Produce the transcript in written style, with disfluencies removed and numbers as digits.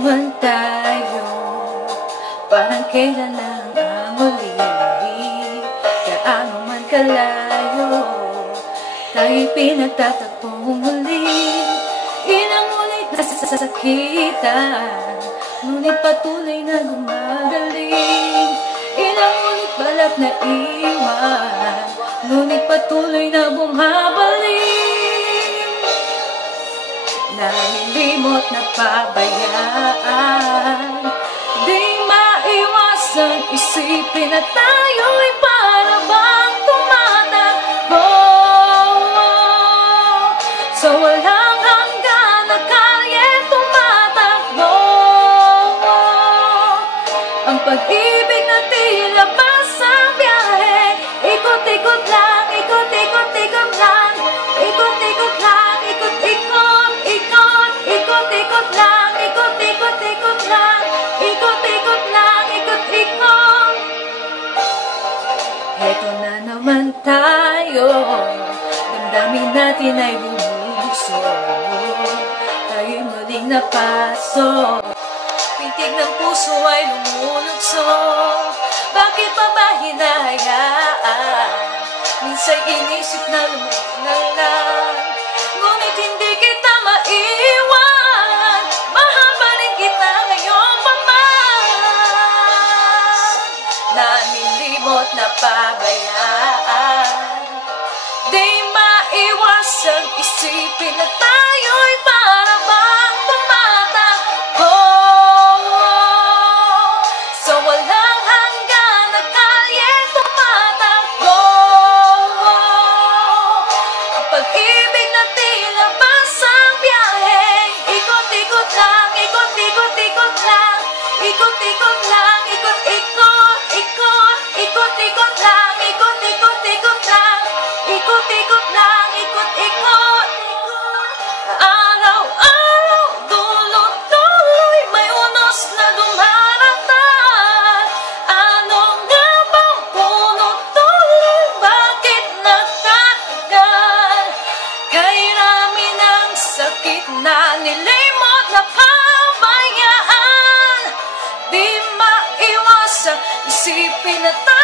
naman tayo, parang kailan lang ang muli. Gaano man kalayo, tayo'y pinagtatagpong muli. Ilang ulit nasasakitan, ngunit patuloy na gumagaling. Ilang ulit balak na iwan, ngunit patuloy na bumabalik. Nalilimot na pabayaan, di maiwasang isipin na tayo'y para bang tumatakbo sa walang hanggan na kalye tumatakbo. Ang pag-ibig na tila basang biyahe, ikot-ikot lang, ikot-ikot-ikot lang, ikot-ikot lang, ikot-ikot, ikot, ikot-ikot lang, ikot-ikot-ikot lang, ikot-ikot lang, ikot-ikot. Heto na naman tayo, damdamin natin ay bubukso, tayo'y muling napasok, pintig ng puso ay lumulukso. Bakit pa ba hinahayaan? Minsan inisip na lumunang lang, ngunit hindi kita maiwan. Mahabalin kita ngayon pa man. Nanilimot na pabayaan, di maiwasang isipin na tayo'y para bang tumatakbo sa walang hanggan na kalye tumatakbo. Ang pag-ibig na tila basang biyahe, ikot-ikot lang, ikot-ikot-ikot lang, ikot-ikot lang, ikot-ikot, ikot, ikot-ikot lang, ikot-ikot-ikot lang, ikot-ikot lang, ikot-ikot. Araw-araw, dulo-tuloy, may unos na dumaratan. Ano nga bang punot-tuloy? Bakit nagtatagal? Kay rami ng sakit na nilimot na pabayaan, di maiwasang isipin na tayo